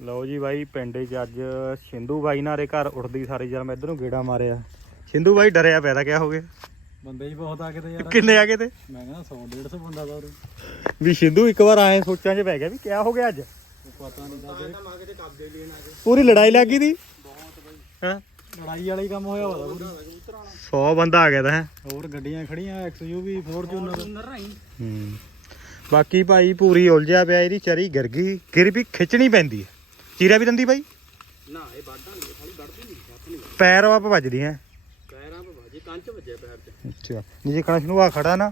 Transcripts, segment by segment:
ਲਓ ਜੀ ਬਾਈ ਪਿੰਡ 'ਚ ਅੱਜ ਸਿੰਧੂ ਬਾਈ ਨਾਰੇ ਘਰ ਉੱਠਦੀ ਸਾਰੀ ਜਦ ਮੈਂ ਇਧਰ ਨੂੰ ਗੇੜਾ ਮਾਰਿਆ। ਸਿੰਧੂ ਬਾਈ ਡਰਿਆ ਤਾਂ ਕਿਆ ਹੋ ਗਿਆ? ਬੰਦੇ ਹੀ ਬਹੁਤ ਆ ਕਿਤੇ ਯਾਰ। ਕਿੰਨੇ ਆ ਗਏ ਤੇ? ਮੈਂ ਕਹਿੰਦਾ 100 150 ਬੰਦਾ ਦਾ ਉਰੇ। ਵੀ ਸਿੰਧੂ ਇੱਕ ਵਾਰ ਆਏ ਸੋਚਾਂ 'ਚ ਪੈ ਗਿਆ ਵੀ ਕਿਆ ਹੋ ਗਿਆ ਅੱਜ? ਉਹ ਪਤਾ ਨਹੀਂ ਦਾ ਜਿਹੜੇ ਪੂਰੀ ਲੜਾਈ ਲੱਗ ਗਈ ਦੀ? ਹਾਂ? ਲੜਾਈ ਵਾਲਾ ਹੀ ਕੰਮ ਹੋਇਆ ਪੂਰੀ। 100 ਬੰਦਾ ਆ ਗਿਆ ਤਾਂ ਹੋਰ ਗੱਡੀਆਂ ਖੜੀਆਂ ਐਕਸਯੂਵੀ ਫੋਰਚੂਨਰ ਹੂੰ। ਬਾਕੀ ਭਾਈ ਪੂਰੀ ਉਲਝਿਆ ਪਿਆ ਇਹਦੀ ਚਰੀ ਗਿਰ ਗਈ ਗਿਰ ਵੀ ਖਿੱਚਣੀ ਪੈਂਦੀ ਹੈ। ਚੀਰਾ ਵੀ ਦੰਦੀ ਬਾਈ? ਨਾ ਇਹ ਬਾਡਾ ਨਹੀਂ ਖਾਲੀ ਵੜਦੀ ਨਹੀਂ ਹੱਥ ਨਹੀਂ ਪੈਰ ਆਪ ਵੱਜਦੀਆਂ ਪੈਰਾਂ 'ਤੇ ਬਾਜੀ ਕੰਚ ਵੱਜੇ ਪੈਰ 'ਚ। ਅੱਛਾ ਜੇ ਕਣਾ ਨੂੰ ਆ ਖੜਾ ਨਾ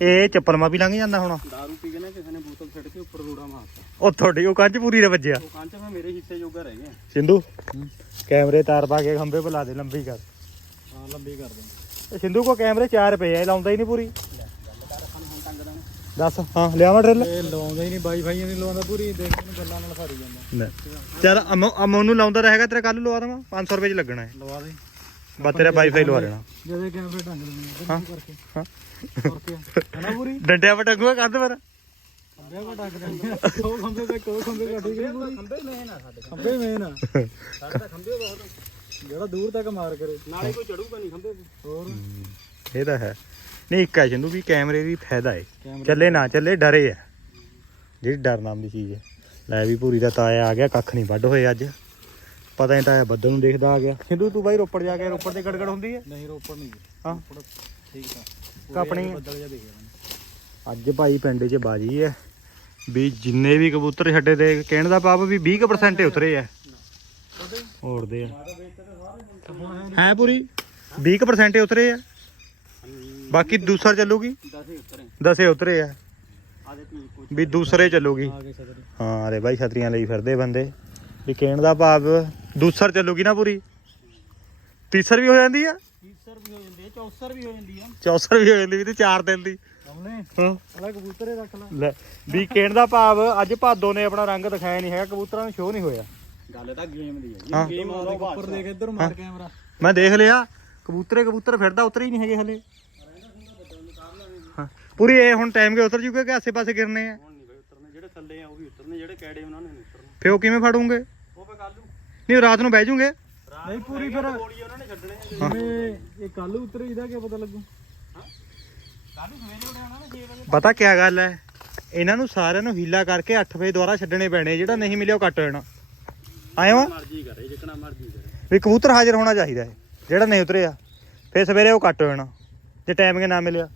ਇਹ ਚੱਪਲ ਮਾ ਵੀ ਲੰਘ ਜਾਂਦਾ ਹੁਣ। ਦਾਰੂ ਪੀ ਕੇ ਨਾ ਕਿਸੇ ਨੇ ਬੋਤਲ ਛੱਡ ਕੇ ਉੱਪਰ ਰੂੜਾ ਮਾਰਤਾ। ਉਹ ਤੁਹਾਡੀ ਉਹ ਕੰਚ ਪੂਰੀ ਦੇ ਵੱਜਿਆ। ਉਹ ਕੰਚ ਮੇਰੇ ਹਿੱਸੇ ਜੋਗਾ ਰਹਿ ਗਿਆ। ਸਿੰਧੂ ਕੈਮਰੇ ਤਾਰ ਪਾ ਕੇ ਖੰਬੇ ਬੁਲਾ ਦੇ ਲੰਬੀ ਕਰ। ਹਾਂ ਲੰਬੀ ਕਰ ਦਿੰਦਾ ਇਹ ਸਿੰਧੂ ਕੋ ਕੈਮਰੇ ਚਾਰ ਪਏ ਆ ਇਹ ਲਾਉਂਦਾ ਹੀ ਨਹੀਂ ਪੂਰੀ। ਹੁਣ ਟੰਗ ਦੇਣਾ ਦੱਸ। ਹਾਂ ਲਿਆਵਾਂ ਡਰਿਲ ਇਹ ਲਾਉਂਦਾ ਹੀ ਨਹੀਂ ਵਾਈਫਾਈ ਨਹੀਂ ਲਵਾਉਂਦਾ ਪੂਰੀ ਦੇਖ ਕੇ ਗੱਲਾਂ ਨਾਲ ਸਾਰੀ ਜਾਂਦਾ। ਚੱਲ ਅਮਨ ਨੂੰ ਲਾਉਂਦਾ ਰਹੇਗਾ ਤੇਰਾ ਕੱਲ ਲਵਾ ਦਵਾਂ 500 ਰੁਪਏ ਚ ਲੱਗਣਾ ਹੈ ਲਵਾ ਦੇ। ਬਾ ਤੇਰਾ ਵਾਈਫਾਈ ਲਵਾ ਲੈਣਾ ਜਦੇ ਕੈਮਰੇ ਟੰਗ ਦੇਣੇ ਹਾਂ। ਕਰਕੇ ਹਾਂ। ਕਰਕੇ। ਹਨਾ ਪੂਰੀ? ਡੰਡਿਆ ਵਟੰਗੂਆ ਕੰਧ ਪਰ। ਖੰਬੇ ਕੋ ਟੰਗ ਦੇਣੇ ਕੋ ਖੰਬੇ ਤੇ ਕੋ ਖੰਬੇ ਕਾ ਠੀਕ ਨਹੀਂ ਪੂਰੀ। ਖੰਬੇ ਮੇਨ ਆ ਸਾਡੇ ਖੰਬੇ ਮੇਨ ਆ। ਸਾਡੇ ਖੰਬੇ ਬਹੁਤ ਜਿਹੜਾ ਦੂਰ ਤੱਕ ਮਾਰ ਕਰੇ। ਨਾਲੇ ਕੋਈ ਚੜੂਗਾ ਨਹੀਂ ਖੰਬੇ ਤੇ। ਹੋਰ? ਇਹ ਤਾਂ ਹੈ। ਨਹੀਂ ਇੱਕ ਹੈ ਸਿੰਧੂ ਵੀ ਕੈਮਰੇ ਵੀ ਫਾਇਦਾ ਹੈ ਕੈਮਰੇ ਚੱਲੇ ਨਾ ਚੱਲੇ ਡਰੇ ਆ। ਜਿਹੜੀ ਡਰ ਨਾਮ ਦੀ ਚੀਜ਼ ਹੈ ਲੈ ਵੀ ਪੂਰੀ ਦਾ ਤਾਇਆ ਆ ਗਿਆ ਕੱਖ ਨਹੀਂ ਵੱਢ ਹੋਏ ਅੱਜ। ਪਤਾ ਨਹੀਂ ਤਾਇਆ ਬੱਦਲ ਨੂੰ ਦੇਖਦਾ ਆ ਗਿਆ। ਸਿੰਧੂ ਤੂੰ ਬਾਈ ਰੋਪੜ ਜਾ ਕੇ ਰੋਪੜ ਤੇ ਗੜਗੜ ਹੁੰਦੀ ਹੈ ਨਹੀਂ ਰੋਪੜ ਨਹੀਂ। ਹਾਂ। ਠੀਕ ਆ। ਆਪਣੀ- ਅੱਜ ਭਾਈ ਪਿੰਡ 'ਚ ਬਾਜੀ ਹੈ ਵੀ ਜਿੰਨੇ ਵੀ ਕਬੂਤਰ ਛੱਡੇ ਤੇ ਕਹਿਣ ਦਾ ਪਾਪ ਵੀ 20% ਹੀ ਉਤਰੇ ਆ। ਉੜਦੇ ਆ। ਹੈ ਪੂਰੀ? 20% ਹੀ ਉਤਰੇ ਆ। ਬਾਕੀ ਦੂਸਰ ਚੱਲੂਗੀ? ਦਸੇ ਉੱਤਰੇ। ਆ। ਵੀ ਦੂਸਰੇ ਚੱਲੂਗੀ। ਆ ਹਾਂ ਅਰੇ ਬਾਈ ਛਤਰੀਆਂ ਲਈ ਫਿਰਦੇ ਬੰਦੇ। ਵੀ ਕਹਿਣ ਦਾ ਭਾਵ ਦੂਸਰ ਚੱਲੂਗੀ ਨਾ ਪੂਰੀ। ਤੀਸਰ ਵੀ ਹੋ ਜਾਂਦੀ ਆ? 30 ਵੀ ਹੋ ਜਾਂਦੀ ਹੈ 64 ਵੀ ਹੋ ਜਾਂਦੀ ਆ। ਚੌਸਰ ਵੀ ਹੋ ਜਾਂਦੀ ਵੀ ਤੇ 4 ਦਿਨ ਦੀ। ਸਾਹਮਣੇ। ਹਾਂ। ਅਲਾ ਕਬੂਤਰੇ ਰੱਖ ਲੈ। ਵੀ ਕਹਿਣ ਦਾ ਭਾਵ ਅੱਜ ਭਾਦੋ ਨੇ ਆਪਣਾ ਰੰਗ ਦਿਖਾਇਆ ਨਹੀਂ ਹੈਗਾ ਕਬੂਤਰਾਂ ਨੂੰ ਸ਼ੋਅ ਨਹੀਂ ਹੋਇਆ। ਗੱਲ ਤਾਂ ਗੇਮ ਦੀ ਹੈ। ਗੇਮ ਆਉਂਦਾ ਉੱਪਰ ਦੇਖ ਇੱਧਰ ਮਾਰ ਕੈਮਰਾ। ਮੈਂ ਦੇਖ ਲਿਆ ਕਬੂਤਰੇ ਕਬੂਤਰ ਫਿਰਦਾ ਉਤਰੇ ਹੀ ਨਹੀਂ ਹੈਗੇ ਹਲੇ। ਹਾਂ ਪੂਰੀ ਇਹ ਹੁਣ ਟਾਈਮ ਕੇ ਉਤਰ ਜੂਗੇ ਕਿ ਆਸੇ-ਪਾਸੇ ਗਿਰਨੇ ਆ? ਹੁਣ ਨਹੀਂ ਬਈ ਉਤਰਨੇ ਜਿਹੜੇ ਥੱਲੇ ਆ ਉਹ ਵੀ ਉਤਰਨੇ ਜਿਹੜੇ ਕੈੜੇ ਉਹਨਾਂ ਨੇ ਨਹੀਂ ਉਤਰਨਾ। ਫੇ ਉਹ ਕਿਵੇਂ ਫੜੂਗੇ? ਉਹ ਫੇ ਕੱਲੂ ਨਹੀਂ ਰਾਤ ਨੂੰ ਬਹਿ ਜੂਗੇ? ਨਹੀਂ ਪੂਰੀ ਫਿਰ ਗੋਲੀ ਉਹਨਾਂ ਨੇ ਛੱਡਣੇ ਆ। ਜਿਵੇਂ ਇਹ ਕੱਲ ਉਤਰੇ ਇਹਦਾ ਕੀ ਪਤਾ ਲੱਗੂ? ਹਾਂ? ਕੱਲੂ ਸਵੇਰੇ ਉੱਠ ਜਾਣਾ ਨਾ 6 ਵਜੇ। ਪਤਾ ਕੀ ਗੱਲ ਹੈ ਇਹਨਾਂ ਨੂੰ ਸਾਰਿਆਂ ਨੂੰ ਹੀਲਾ ਕਰਕੇ 8 ਵਜੇ ਦੁਬਾਰਾ ਛੱਡਣੇ ਪੈਣੇ ਜਿਹੜਾ ਨਹੀਂ ਮਿਲਿਆ ਉਹ ਕੱਟ ਹੋ ਜਾਣਾ ਆਏ ਵਾ? ਮਰਜ਼ੀ ਕਰੇ ਜਿੱਕਣਾ ਮਰਜ਼ੀ ਕਰੇ। ਵੀ ਕਬੂਤਰ ਹਾਜ਼ਰ ਹੋਣਾ ਚਾਹੀਦਾ ਹੈ ਜਿਹੜਾ ਨਹੀਂ ਉਤਰਿਆ ਫੇ ਸਵੇਰੇ ਉਹ ਕੱਟ ਹੋ ਜਾਣਾ ਜੇ ਟਾਈਮ ਕੇ ਨਾ ਮਿਲਿਆ।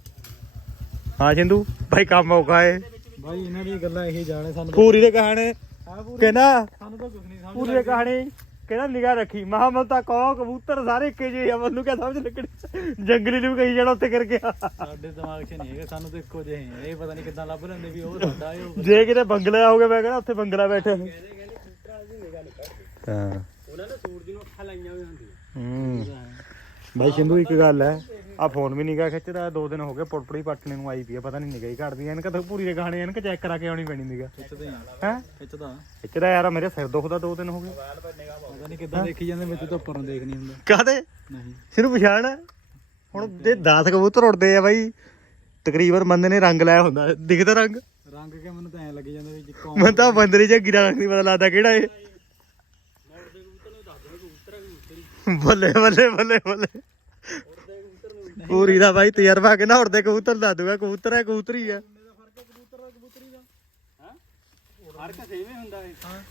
ਹਾਂ ਸਿੰਧੂ ਭਾਈ ਕੰਮ ਔਖਾ ਏ। ਭਾਈ ਇਹਨਾਂ ਦੀ ਗੱਲਾਂ ਇਹੀ ਜਾਣੇ ਸਾਨੂੰ ਪੂਰੀ ਦੇ ਕਹਾਣੇ ਕਹਿੰਦਾ ਸਾਨੂੰ ਤਾਂ ਕੁਝ ਨਹੀਂ ਸਮਝ ਪੂਰੀ ਦੇ ਕਹਾਣੀ ਕਹਿੰਦਾ ਨਿਗਾਹ ਰੱਖੀ। ਮਹਾਮਲ ਤਾਂ ਕਹੋ ਕਬੂਤਰ ਸਾਰੇ ਇੱਕੇ ਜਿਹੇ ਆ। ਮੈਨੂੰ ਕਿਆ ਸਮਝ ਲੱਗਣੀ? ਜੰਗਲੀ ਨੂੰ ਕਹੀ ਜਾਣਾ ਉੱਥੇ ਕਰ ਗਿਆ ਸਾਡੇ ਦਿਮਾਗ 'ਚ ਨਹੀਂ ਹੈਗੇ ਸਾਨੂੰ ਤਾਂ ਇੱਕੋ ਜਿਹੇ ਇਹ ਪਤਾ ਨਹੀਂ ਕਿੱਦਾਂ ਲੱਭ ਲੈਂਦੇ ਵੀ ਉਹ ਸਾਡਾ ਉਹ ਜੇ ਕਿਤੇ ਬੰਗਲਾ ਹੋਗੇ ਮੈਂ ਕਹਿੰਦਾ ਉੱਥੇ ਬੰਗਲਾ ਬੈਠਾ ਹਾਂ। ਉਹਨਾਂ ਨੇ ਸੂਰਜ ਨੂੰ ਅੱਖਾਂ ਲਾਈਆਂ ਹੋਈਆਂ ਹੁੰਦੀਆਂ। ਹੂੰ। ਬਾਈ ਸਿੰਧੂ ਇੱਕ ਗੱਲ ਹੈ। ਆ ਫੋਨ ਵੀ ਨਿਗਾਹ ਖਿੱਚਦਾ ਦੋ ਦਿਨ ਹੋ ਗਏ ਪੁੜਪੜੀ ਪੱਟਣੇ ਨੂੰ ਆਈ ਪਈ ਆ ਪਤਾ ਨਹੀਂ ਨਿਗਾਹ ਹੀ ਘਟਦੀ ਐ ਇਹਨਾਂ ਤਾਂ ਪੂਰੀ ਦੇ ਗਾਣੇ ਇਹਨਾਂ ਚੈੱਕ ਕਰਾ ਕੇ ਆਉਣੀ ਪੈਣੀ ਨਿਗਾਹ ਖਿੱਚਦੇ ਆ। ਹੈ? ਖਿੱਚਦਾ। ਖਿੱਚਦਾ ਯਾਰ ਮੇਰੇ ਸਿਰ ਦੁਖਦਾ ਦੋ ਦਿਨ ਹੋ ਗਏ। ਪਤਾ ਨਹੀਂ ਕਿੱਦਾਂ ਦੇਖੀ ਜਾਂਦੇ ਵਿੱਚ ਤਾਂ ਉੱਪਰੋਂ ਦੇਖ ਨਹੀਂ ਹੁੰਦਾ। ਕਾਹਦੇ? ਨਹੀਂ। ਸਿਰਫ ਪਛਾਣ? ਹੁਣ ਜੇ 10 ਕਬੂਤਰ ਉੱਡਦੇ ਆ ਬਾਈ ਤਕਰੀਬਨ ਬੰਦੇ ਨੇ ਰੰਗ ਲਾਇਆ ਹੁੰਦਾ ਦਿਖਦਾ ਰੰਗ। ਰੰਗ ਕੇ ਮੈਨੂੰ ਤਾਂ ਐ ਲੱਗੀ ਜਾਂਦਾ ਵੀ ਕੌਣ ਮੈਨੂੰ ਤਾਂ ਬੰਦਰੀ ਜਾਂ ਗਿਰਾ ਰੰਗ ਨਹੀਂ ਪਤਾ ਲੱਗਦਾ ਕਿਹੜਾ ਏ ਬੱਲੇ ਬੱਲੇ ਬੱਲੇ ਬੱਲੇ। ਪੂਰੀ ਦਾ ਬਾਈ ਤਜਰਬਾ ਕਿੰਨਾ ਉੜਦੇ ਕਬੂਤਰ ਦੱਸ ਦੂਗਾ ਕਬੂਤਰ ਹੈ ਕਬੂਤਰੀ ਆ ਦਾ ਫ਼ਰਕ ਕਬੂਤਰ ਦਾ ਕਬੂਤਰੀ ਦਾ ਹਾਂ। ਫ਼ਰਕ ਸੇਵੇਂ ਹੁੰਦਾ ਹੈ ਹਾਂ।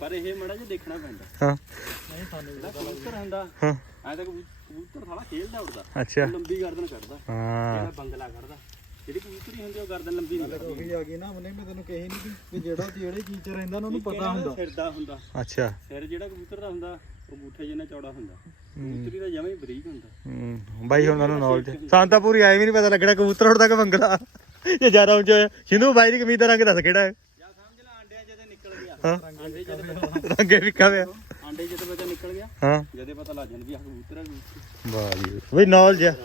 ਪਰ ਇਹ ਮੜਾ ਜਿਹਾ ਦੇਖਣਾ ਪੈਂਦਾ। ਹਾਂ। ਨਹੀਂ ਸਾਨੂੰ ਜਿਹੜਾ ਕਬੂਤਰ ਹੁੰਦਾ। ਹਾਂ। ਐ ਤਾਂ ਕਬੂ- ਕਬੂਤਰ ਸਾਲਾ ਖੇਲਦਾ ਉੜਦਾ ਅੱਛਾ। ਲੰਬੀ ਗਰਦਨ ਕੱਢਦਾ। ਹਾਂ। ਜਿਹੜਾ ਬੰਗਲਾ ਕੱਢਦਾ। ਜਿਹੜੀ ਕਬੂਤਰੀ ਹੁੰਦੀ ਉਹ ਗਰਦਨ ਲੰਬੀ ਨਹੀਂ ਕਰਦੀ ਉਹੀ ਆ ਗਈ ਨਾ ਮੈਂ ਤੈਨੂੰ ਕਹੀ ਨਹੀਂ ਕਿ ਜਿਹੜਾ ਜਿਹੜੇ ਚੀਜ਼ 'ਚ ਰਹਿੰਦਾ ਉਹਨੂੰ ਪਤਾ ਹੁੰਦਾ। ਫਿਰਦਾ ਹੁੰਦਾ। ਅੱਛਾ। ਸਿਰ ਜਿਹੜਾ ਕਬੂਤਰ ਦਾ ਹੁੰਦਾ ਬੂਠੇ ਜਿੰਨਾ ਚੌੜਾ ਹੁੰਦਾ ਕਬੂਤਰੀ ਦਾ ਜਮਾਂ ਹੀ ਬਰੀਕ ਹੁੰਦਾ। ਹੂੰ ਬਾਈ ਹੁਣ ਤੁਹਾਨੂੰ ਨੌਲੇਜ ਸਾਨੂੰ ਤਾਂ ਪੂਰੀ ਐਵੇਂ ਨਹੀਂ ਪਤਾ ਲੱਗਣਾ ਕਬੂਤਰ ਉੜਦਾ ਕਿ ਬੰਗਲਾ ਇਹ ਜ਼ਿਆਦਾ ਉੱਚਾ ਹੋਇਆ। ਸਿੰਧੂ ਬਾਈ ਦੀ ਕਮੀਜ਼ ਦਾ ਰੰਗ ਦੱਸ ਕਿਹੜਾ ਹੈ? ਜਾਂ ਸਮਝ ਲੈ ਆਂਡਿਆਂ ਜਦੋਂ ਨਿਕਲ ਗਿਆ। ਹਾਂ। ਆਂਡੇ ਜਦੋਂ ਰੰਗੇ ਵਿਕਾ ਪਿਆ। ਆਂਡੇ ਜਦੋਂ ਬੱਚਾ ਨਿਕਲ ਗਿਆ। ਹਾਂ। ਜਦੇ ਪਤਾ ਲੱਗ ਜਾਂਦਾ ਵੀ ਆਹ ਕਬੂਤਰ ਆ ਕਬੂਤਰ। ਵਾਹ ਜੀ। ਬਈ ਨੌਲੇਜ ਹੈ।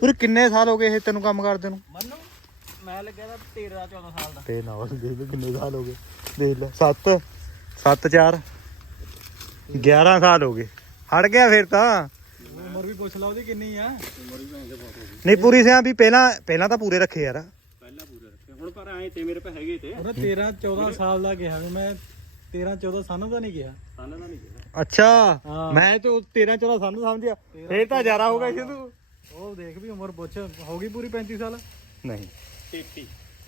ਪੂਰੇ ਕਿੰਨੇ ਸਾਲ ਹੋ ਗਏ ਇਹ ਤੈਨੂੰ ਕੰਮ ਕਰਦੇ ਨੂੰ? ਮੰਨੂ ਮੈਂ ਲੱਗਿਆ ਤਾਂ 13 14 ਸਾਲ ਦਾ। ਤੇ ਨੌਲੇਜ ਦੇ ਕਿੰਨੇ ਸਾਲ ਹੋ ਗਏ? ਦੇਖ ਲੈ 7 7 4 11 ਸਾਲ ਹੋ ਗਏ। ਹਟ ਗਿਆ ਫਿਰ ਤਾਂ। ਉਮਰ ਵੀ ਪੁੱਛ ਲਾ ਉਹਦੀ ਕਿੰਨੀ ਆ। ਉਮਰ ਵੀ ਭੈਣ ਦੇ ਬਹੁਤ ਹੋ ਗਈ ਨਹੀਂ ਪੂਰੀ ਸਿਆ ਵੀ ਪਹਿਲਾਂ ਪਹਿਲਾਂ ਤਾਂ ਪੂਰੇ ਰੱਖੇ ਯਾਰ। ਪਹਿਲਾਂ ਪੂਰੇ ਰੱਖੇ। ਹੁਣ ਪਰ ਆਏ ਤੇ ਮੇਰੇ ਪਾ ਹੈਗੇ ਤੇ ਉਹਦਾ 13 14 ਸਾਲ ਦਾ ਕਿਹਾ ਮੈਂ 13 14 ਸਨ ਦਾ ਨਹੀਂ ਗਿਆ ਸਾਨਾ ਦਾ ਨਹੀਂ ਗਿਆ ਅੱਛਾ। ਮੈਂ ਤੇ 13 14 ਸਾਨੂੰ ਸਮਝਿਆ। ਫੇਰ ਤਾਂ ਜ਼ਿਆਦਾ ਹੋ ਗਿਆ ਸਿੰਧੂ ਉਹ ਦੇਖ ਵੀ ਉਮਰ ਪੁੱਛ ਹੋ ਗਈ ਪੂਰੀ 35 ਸਾਲ? ਨਹੀਂ। 33